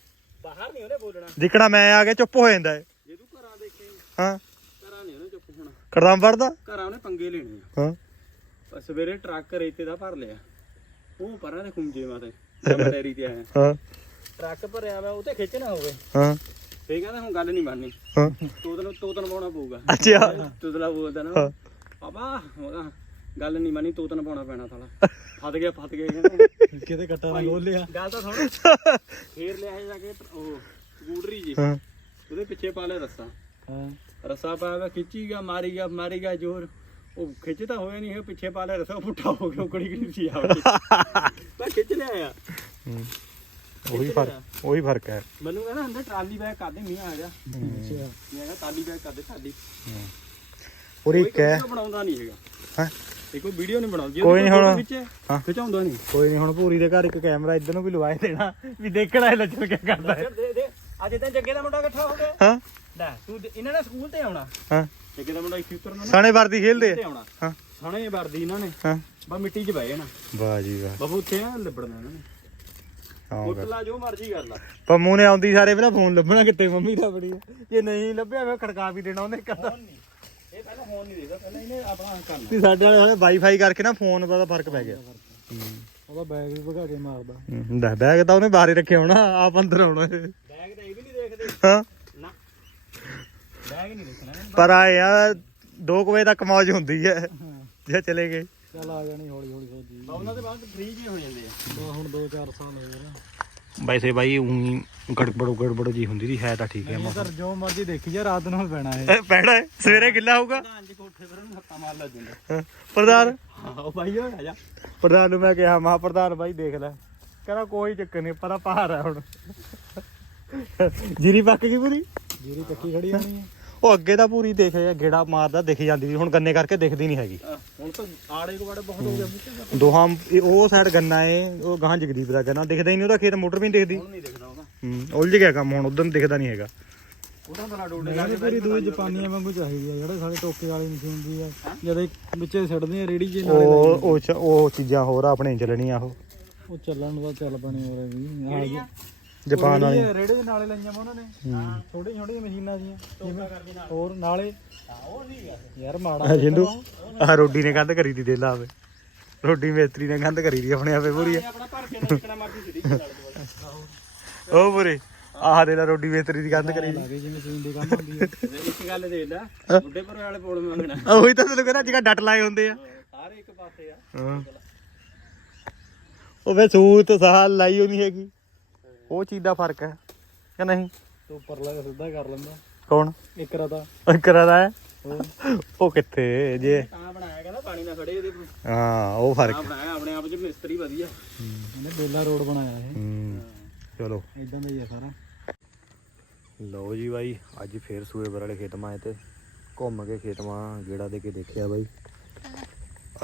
ਬਾਹਰ ਨਹੀਂ ਉਹਨੇ ਬੋਲਣਾ। ਜਿੱਕਣਾ ਮੈਂ ਆ ਕੇ ਚੁੱਪ ਹੋ ਜਾਂਦਾ ਹੈ। ਜੇ ਤੂੰ ਘਰਾਂ ਦੇਖੇ। ਹਾਂ। ਕੜਾਮ ਵੜਦਾ ਘਰਾਂ ਉਹਨੇ ਪੰਗੇ ਲੈਣੇ ਆ। ਹਾਂ। ਪਰ ਸਵੇਰੇ ਟਰੱਕ ਰੇਤੇ ਦਾ ਭਰ ਲਿਆ। ਉਹ ਪਰਾਂ ਦੇ ਖੁੰਝੇ ਮਾਤੇ। ਮੈਂ ਡੈਰੀ ਤੇ ਆਇਆ। ਹਾਂ। ਟਰੱਕ ਭਰਿਆ ਵਾ ਉਹ ਤੇ ਖਿੱਚਣਾ ਹੋਵੇ। ਹਾਂ। ਫੇਰ ਕਹਿੰਦਾ ਹੁਣ ਗੱਲ ਨਹੀਂ ਬਣਨੀ। ਹਾਂ। ਤੋਤਨ ਤੋਤਨ ਪਾਉਣਾ ਪਊਗਾ। ਅੱਛਾ। ਤੁਦਲਾ ਬੋਲਦਾ ਨਾ। ਹਾਂ। ਬਾਬਾ ਉਹਦਾ ਗੱਲ ਨਹੀਂ ਮੰਨੀ ਤੋਤਨ ਪਾਉਣਾ ਪੈਣਾ ਸਾਲਾ। ਫਸ ਗਿਆ ਫਸ ਗਿਆ ਕਹਿੰਦਾ। ਕਿਤੇ ਕੱਟਾ ਨਾ ਖੋਲ ਲਿਆ। ਗੱਲ ਤਾਂ ਸੁਣ। ਫੇਰ ਲਿਆ ਜਾ ਕੇ ਉਹ ਸਕੂਟਰੀ ਜੀ। ਹਾਂ। ਉਹਦੇ ਪਿੱਛੇ ਪਾ ਲਿਆ ਰੱਸਾ। ਹਾਂ। ਰੱਸਾ ਪਾਇਆ ਵਾ ਖਿੱਚੀ ਗਿਆ ਮਾਰੀ ਗਿਆ ਮਾਰੀ ਗਿਆ ਜ਼ੋਰ। ਉਹ ਖਿੱਚ ਤਾਂ ਹੋਇਆ ਨਹੀਂ ਇਹ ਪਿੱਛੇ ਪਾ ਲਿਆ ਰੱਸਾ ਪੁੱਠਾ ਹੋ ਗਿਆ ਉਕੜੀ ਕਿਹੜੀ ਸੀ ਆ ਮੈਂ ਖਿੱਚ ਲਿਆ ਆ। ਉਹੀ ਫ਼ਰਕ ਉਹੀ ਫ਼ਰਕ ਹੈ। ਮੈਨੂੰ ਕਹਿੰਦਾ ਅੰਦਰ ਟਰਾਲੀ ਬੈਗ ਕਰ ਦੇ ਮੀਂਹ ਆ ਗਿਆ। ਅੱਛਾ ਮੈਂ ਕਿਹਾ ਟਰਾਲੀ ਬੈਗ ਕਰ ਦੇ ਟਰਾਲੀ ਪੂਰੀ ਕਹਿ ਬਣਾਉਂਦਾ ਨਹੀਂ ਹੈਗਾ। ਹਾਂ? ਦੇਖੋ ਵੀਡੀਓ ਨਹੀਂ ਬਣਾਉਂਦੀ ਕੋਈ ਨੀ ਹੁਣ-। ਖਿਚਾਉਂਦਾ ਨਹੀਂ ਕੋਈ ਨਹੀਂ ਹੁਣ ਪੂਰੀ ਦੇ ਘਰ ਇੱਕ ਕੈਮਰਾ ਇੱਧਰ ਨੂੰ ਵੀ ਲਵਾਏ ਦੇਣਾ ਵੀ ਦੇਖਣਾ ਇਹ ਲੱਛਣ ਕਿਆ ਕਰਦਾ ਹੈ। ਦੇ ਦੇ। ਅੱਜ ਤਾਂ ਜੱਗੇ ਦਾ ਮੁੰਡਾ ਇਕੱਠਾ ਹੋ ਗਿਆ। ਹਾਂ? ਲੈ ਤੂੰ ਦੇ- ਇਹਨਾਂ ਨੇ ਸਕੂਲ ਤੇ ਆਉਣਾ। ਹਾਂ। ਜੱਗੇ ਦਾ ਮੁੰਡਾ ਇੱਥੇ ਉਤਰਨਾ ਨਾ। ਸਾਣੇ ਵਰਦੀ ਖੇਲਦੇ। ਤੇ ਆ ਆਉਣਾ। ਹਾਂ। ਸਣੇ ਵਰਦੀ ਇਹਨਾਂ ਨੇ। ਹਾਂ। ਬਾ ਮਿੱਟੀ 'ਚ ਬਹਿ ਜਾਣਾ। ਵਾਹ ਜੀ ਵਾਹ। ਬਾਬੂ ਉੱਥੇ ਆ ਲਿਬੜਨਾ ਇਹਨਾਂ ਨੇ। ਹਾਂ ਲਾ ਜੋ ਮਰਜ਼ੀ ਕਰ ਲਾ। ਪੰਮੂ ਨੇ ਆਉਂਦੀ ਸਾਰੇ ਪਹਿਲਾਂ ਫੋਨ ਲੱਭਣਾ ਕਿੱਥੇ ਮੰਮੀ ਦਾ ਬੜੀ। ਜੇ ਨਹੀਂ ਲੱਭਿਆ ਮੈਂ ਖੜਕਾ ਵੀ ਦੇਣਾ ਉਹਨੇ ਕਹਿੰਦਾ ਫੋਨ ਨਹੀਂ। ਇਹ ਪਹਿਲਾਂ ਫੋਨ ਨਹੀਂ ਦੇਖਦਾ ਪਹਿਲਾਂ ਇਹਨੇ ਆਪਣਾ ਕਰਨਾ। ਵੀ ਸਾਡੇ ਵਾਲੇ ਹਾਲੇ ਵਾਈਫਾਈ ਕਰਕੇ ਨਾ ਫੋਨ ਦਾ ਤਾਂ ਫ਼ਰਕ ਪੈ ਗਿਆ। ਉਹਦਾ ਬੈਗ ਵੀ ਭਗਾ ਕੇ ਮਾਰਦਾ। ਹੂੰ ਦਾ ਬੈਗ ਤਾਂ ਉਹਨੇ ਬਾਹਰ ਹੀ ਰੱਖਿਆ ਹੋਣਾ ਆਪ ਅੰਦਰ ਆਉਣਾ ਇਹ। ਬੈਗ ਤਾਂ ਇਹ ਵੀ ਨਹੀਂ ਦੇਖਦੇ। ਹਾਂ। ਬੈਗ ਨਹੀਂ ਦੇਖਣਾ। ਪਰ ਆ ਯਾਰ 2 ਵਜੇ ਤੱਕ ਮੌਜ ਹੁੰਦੀ ਹੈ ਜੇ ਚਲੇ ਗਏ। ਚੱਲ ਆ ਜਾਣੀ ਹੌਲੀ ਹੌਲੀ ਸੋਜੀ ਉਹਨਾਂ ਦੇ ਬਾਅਦ ਫ੍ਰੀ ਜੀ ਹੋ ਜਾਂਦੇ ਆ। ਹੁਣ 2-4 ਸਾਲ ਹੋ ਗਏ ਨਾ। ਵੈਸੇ ਬਾਈ ਉਹੀ ਗੜਬੜ ਗੜਬੜ ਜੀ ਹੁੰਦੀ ਸੀ ਹੈ ਤਾਂ ਠੀਕ ਹੈ ਤਾਂ ਜੋ ਮਰਜ਼ੀ ਦੇਖੀ ਜਾ ਰਾਤ ਨੂੰ ਪੈਣਾ ਇਹ। ਇਹ ਪੈਣਾ ਹੈ, ਸਵੇਰੇ ਗਿੱਲਾ ਹੋਊਗਾ। ਪ੍ਰਧਾਨ ਜੀ ਕੋਠੇ ਪਰ ਉਹਨੂੰ ਮਾਰ ਲਾ ਦਿੰਦਾ। ਹਾਂ, ਪ੍ਰਧਾਨ। ਹਾਂ ਉਹ ਭਾਈ ਹੋ ਜਾ। ਪ੍ਰਧਾਨ ਨੂੰ ਮੈਂ ਕਿਹਾ ਮਹਾ ਪ੍ਰਧਾਨ ਬਾਈ ਦੇਖ ਲੈ। ਕਹਿੰਦਾ ਕੋਈ ਚੱਕਰ ਨਹੀਂ ਪਤਾ ਪਹਾੜ ਹੈ ਹੁਣ। ਜੀਰੀ ਪੱਕ ਗਈ ਪੂਰੀ? ਜੀਰੀ ਚੱਕੀ ਖੜੀ ਹੋਣੀ ਹੈ ਉਹ ਅੱਗੇ ਤਾਂ ਪੂਰੀ ਦੇਖ ਜਾ ਗੇੜਾ ਮਾਰਦਾ ਦਿਖ ਜਾਂਦੀ ਸੀ ਹੁਣ ਗੰਨੇ ਕਰਕੇ ਦਿਖਦੀ ਨਹੀਂ ਹੈਗੀ। ਹੁਣ ਤਾਂ ਆੜੇ ਕੋ ਬੜੇ ਬਹੁਤ ਹੋ ਗਿਆ ਬੁੱਤੇ ਦਾ ਦੋਹਾਂ ਇਹ ਉਹ ਸਾਈਡ ਗੰਨਾ ਏ ਉਹ ਗਾਂ ਜਗਦੀਪ ਦਾ ਗੰਨਾ। ਦਿਖਦਾ ਹੀ ਨਹੀਂ ਉਹਦਾ ਖੇਤ ਮੋਟਰ ਵੀ ਨਹੀਂ ਦਿਖਦੀ। ਹੁਣ ਨਹੀਂ ਦਿਖਦਾ ਉਹਦਾ। ਹੂੰ ਉਲਝ ਗਿਆ ਕੰਮ ਹੁਣ ਉਦੋਂ ਦਿਖਦਾ ਨਹੀਂ ਹੈਗਾ। ਉਹਦਾ ਤਾਂ ਡੋਡੇ ਮੈਨੂੰ ਪੂਰੀ ਦੂਈ ਜਾਪਾਨੀਆਂ ਵਾਂਗੂ ਚਾਹੀਦੀ ਆ ਜਿਹੜੇ ਸਾਡੇ ਟੋਕੇ ਵਾਲੀ ਮਸ਼ੀਨ ਦੀ ਆ। ਜਦ ਇੱਕ ਵਿੱਚੇ ਛੱਡਦੇ ਆ ਰੇੜੀ ਜੇ ਨਾਲੇ ਉਹ ਉਹ ਚੀਜ਼ਾਂ ਹੋਰ ਆਪਣੇ ਚੱਲਣੀਆਂ ਉਹ। ਉਹ ਚੱਲਣ ਦਾ ਚੱਲ ਪਣੀ ਹੋ ਵੀ ਆ ਜਾਪਾਨ ਵਾਲੀ। ਰੇੜੇ ਦੇ ਨਾਲੇ ਲਾਈਆਂ ਵਾ ਉਹਨਾਂ ਨੇ। ਛੋਟੀਆਂ ਛੋਟੀਆਂ ਮਸ਼ੀਨਾਂ ਦੀਆਂ ਜਿਵੇਂ ਹੋਰ ਨਾਲੇ। ਉਹ ਨਹੀਂ ਯਾਰ ਮਾੜਾ ਜਿੰਦੂ ਆ ਰੋਡੀ ਨੇ ਕੰਧ ਕਰੀ ਦੀ ਦੇ ਲਾਵੇ ਰੋਡੀ ਮੇਸਤਰੀ ਨੇ ਕੰਧ ਕਰੀ ਦੀ ਆਪਣੇ ਆਪੇ ਪੂਰੀ। ਆਪਣਾ ਭਰ ਕੇ ਸਿੱਧੀ ਉਹ ਪੂਰੇ ਆਹ ਦੇ ਲਾ ਰੋਡੀ ਮੇਸਤਰੀ ਦੀ ਕੰਧ ਕਰੀ ਦੀ। ਲੱਗੇ ਜਿਵੇਂ ਮਸ਼ੀਨ ਦੀ ਕੰਮ ਹੁੰਦੀ ਆ। ਇੱਕ ਗੱਲ ਦੇਖ ਲੈ ਬੁੱਢੇ ਪਰ ਵਾਲੇ ਪੋਲ ਮੰਗਣਾ। ਉਹੀ ਤਾਂ ਤੈਨੂੰ ਕਹਿੰਦਾ ਜਿਹੜਾ ਡੱਟ ਲਾਏ ਹੁੰਦੇ ਆ। ਸਾਰੇ ਇੱਕ ਪਾਸੇ ਆ। ਹਾਂ। ਉਹ ਵੇ ਸੂਤ ਸਾਹ ਲਾਈ ਹੋਣੀ ਹੈਗੀ। ਉਹ ਚੀਜ਼ ਦਾ ਫ਼ਰਕ ਹੈ ਕਿ ਨਹੀਂ? ਤੂੰ ਉੱਪਰ ਲਾ ਕੇ ਸਿੱਧਾ ਕਰ ਲੈਂਦਾ। ਕੌਣ? ਇੱਕ ਰਤਾ ਕਰਾਦਾ ਹੈ? ਉਹ ਕਿੱਥੇ ਜੇ? ਤਾਂ ਬਣਾਇਆ ਕਹਿੰਦਾ ਪਾਣੀ ਨਾ ਖੜੇ ਇਹਦੇ ਹਾਂ ਉਹ ਫ਼ਰਕ ਬਣਾਇਆ ਆਪਣੇ ਆਪ ਚ ਮਿਸਤਰੀ ਵਧੀਆ। ਇਹਨੇ ਬੇਲਾ ਰੋਡ ਬਣਾਇਆ ਇਹ। ਹੂੰ ਚਲੋ। ਇਦਾਂ ਦਾ ਹੀ ਆ ਸਾਰਾ। ਲਓ ਜੀ ਬਾਈ ਅੱਜ ਫੇਰ ਸੂਏ ਬਰ ਵਾਲੇ ਖੇਤ ਮਾਏ ਤੇ ਘੁੰਮ ਕੇ ਖੇਤ ਮਾ ਗੇੜਾ ਦੇ ਕੇ ਦੇਖਿਆ ਬਾਈ।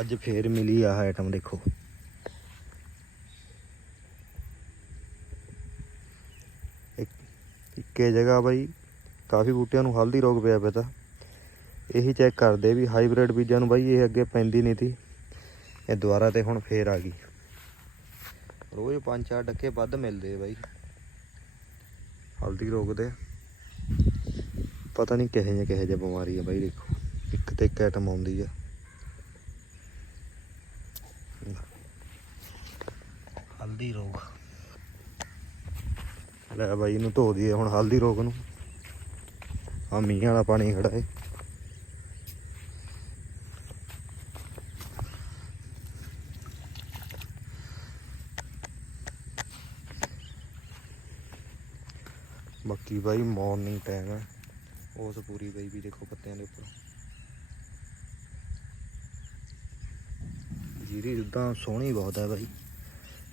ਅੱਜ ਫੇਰ ਮਿਲੀ ਆਹ ਆਈਟਮ ਦੇਖੋ। ਇੱਕੇ ਜਗ੍ਹਾ ਬਾਈ। ਕਾਫੀ ਬੂਟਿਆਂ ਨੂੰ ਹਲਦੀ ਰੋਗ ਪਿਆ ਪਿਆ ਤਾਂ। ਇਹੀ ਚੈੱਕ ਕਰਦੇ ਵੀ ਹਾਈਬ੍ਰਿਡ ਬੀਜਾਂ ਨੂੰ ਬਾਈ, ਇਹ ਅੱਗੇ ਪੈਂਦੀ ਨਹੀਂ ਤੀ। ਇਹ ਦੁਬਾਰਾ ਤੇ ਹੁਣ ਫੇਰ ਆ ਗਈ। ਰੋਜ਼ ਪੰਜ ਚਾਰ ਡੱਕੇ ਵੱਧ ਮਿਲਦੇ ਬਾਈ। ਹਲਦੀ ਰੋਗ ਦੇ। ਪਤਾ ਨਹੀਂ ਕਿਹੇ ਜਿਹੇ ਕਿਹੇ ਜਿਹੇ ਬਿਮਾਰੀ ਆ ਬਾਈ, ਦੇਖੋ। ਇੱਕ ਤੇ ਇੱਕ ਆਈਟਮ ਆਉਂਦੀ ਆ। ਹਲਦੀ ਰੋਗ। ਲੈ ਬਾਈ, ਇਹਨੂੰ ਧੋ ਦਈਏ ਹੁਣ ਹਲਦੀ ਰੋਗ ਨੂੰ। ਆ ਮੀਂਹ ਵਾਲਾ ਪਾਣੀ ਖੜਾ ਏ। ਬਾਕੀ ਬਾਈ ਮਾਰਨਿੰਗ ਟਾਈਮ ਹੈ ਉਸ ਪੂਰੀ ਬਾਈ ਵੀ ਦੇਖੋ ਪੱਤਿਆਂ ਦੇ ਉੱਪਰ। ਜੀਰੀ ਜਿੱਦਾਂ ਸੋਹਣੀ ਬਹੁਤ ਹੈ ਬਾਈ।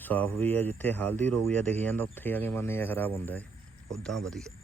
ਸਾਫ਼ ਵੀ ਹੈ ਜਿੱਥੇ ਹਲਦੀ ਰੋਗ ਜਾਂ ਦਿਖ ਜਾਂਦਾ, ਉੱਥੇ ਆ ਕੇ ਮਨ ਜਿਹਾ ਖਰਾਬ ਹੁੰਦਾ ਹੈ ਉਦਾਂ ਵਧੀਆ।